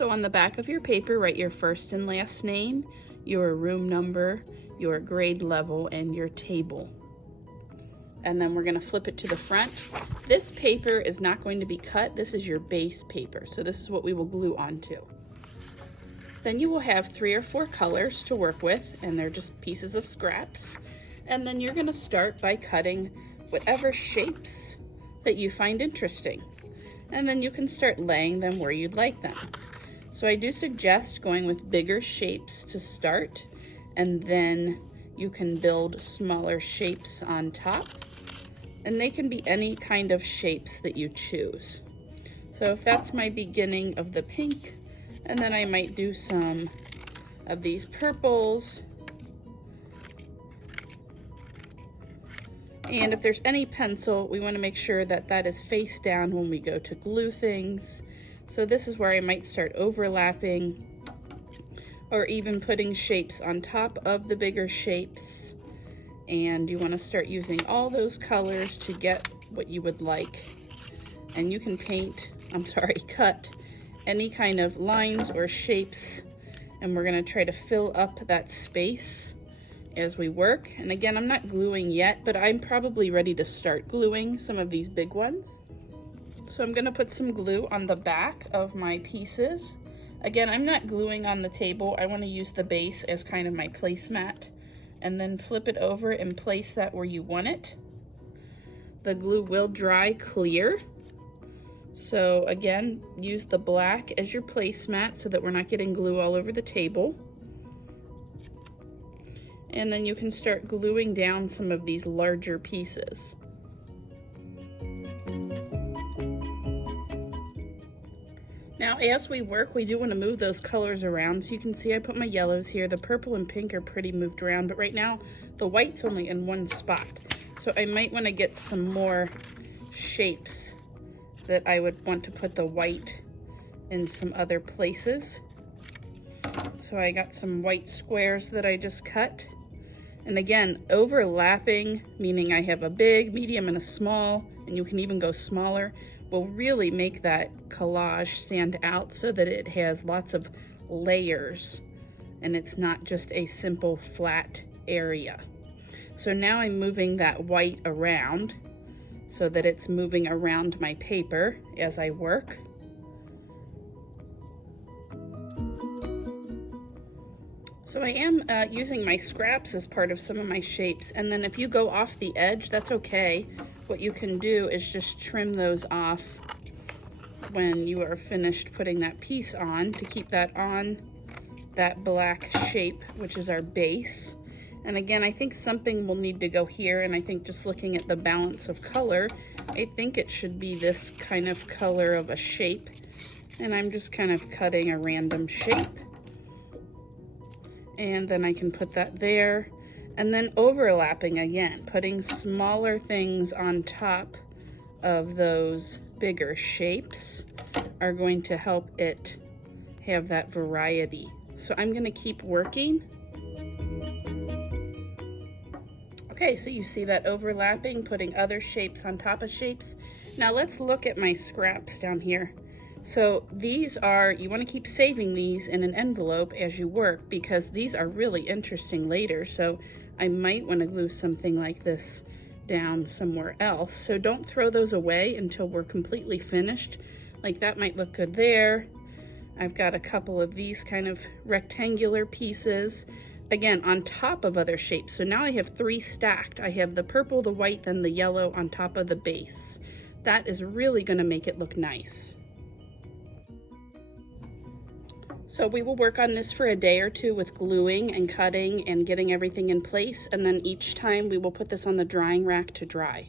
So on the back of your paper, write your first and last name, your room number, your grade level, and your table. And then we're going to flip it to the front. This paper is not going to be cut. This is your base paper. So this is what we will glue onto. Then you will have 3 or 4 colors to work with, and they're just pieces of scraps. And then you're going to start by cutting whatever shapes that you find interesting. And then you can start laying them where you'd like them. So I do suggest going with bigger shapes to start, and then you can build smaller shapes on top. And they can be any kind of shapes that you choose. So if that's my beginning of the pink, and then I might do some of these purples. And if there's any pencil, we want to make sure that that is face down when we go to glue things. So this is where I might start overlapping or even putting shapes on top of the bigger shapes. And you want to start using all those colors to get what you would like. And you can cut any kind of lines or shapes. And we're going to try to fill up that space as we work. And again, I'm not gluing yet, but I'm probably ready to start gluing some of these big ones. So I'm going to put some glue on the back of my pieces. Again, I'm not gluing on the table. I want to use the base as kind of my placemat, and then flip it over and place that where you want it. The glue will dry clear. So again, use the black as your placemat so that we're not getting glue all over the table. And then you can start gluing down some of these larger pieces. Now, as we work, we do want to move those colors around. So you can see I put my yellows here. The purple and pink are pretty moved around, but right now the white's only in one spot. So I might want to get some more shapes that I would want to put the white in some other places. So I got some white squares that I just cut. And again, overlapping, meaning I have a big, medium, and a small, and you can even go smaller, will really make that collage stand out so that it has lots of layers and it's not just a simple flat area. So now I'm moving that white around so that it's moving around my paper as I work. So I am using my scraps as part of some of my shapes, and then if you go off the edge, that's okay. What you can do is just trim those off when you are finished putting that piece on to keep that on that black shape, which is our base. And again, I think something will need to go here, and I think just looking at the balance of color, I think it should be this kind of color of a shape. And I'm just kind of cutting a random shape. And then I can put that there. And then overlapping again, putting smaller things on top of those bigger shapes are going to help it have that variety. So I'm going to keep working. Okay, so you see that overlapping, putting other shapes on top of shapes. Now let's look at my scraps down here. So these are, you want to keep saving these in an envelope as you work because these are really interesting later. So I might want to glue something like this down somewhere else. So don't throw those away until we're completely finished. Like that might look good there. I've got a couple of these kind of rectangular pieces, again, on top of other shapes. So now I have 3 stacked. I have the purple, the white, and the yellow on top of the base. That is really going to make it look nice. So we will work on this for a day or two with gluing and cutting and getting everything in place, and then each time we will put this on the drying rack to dry.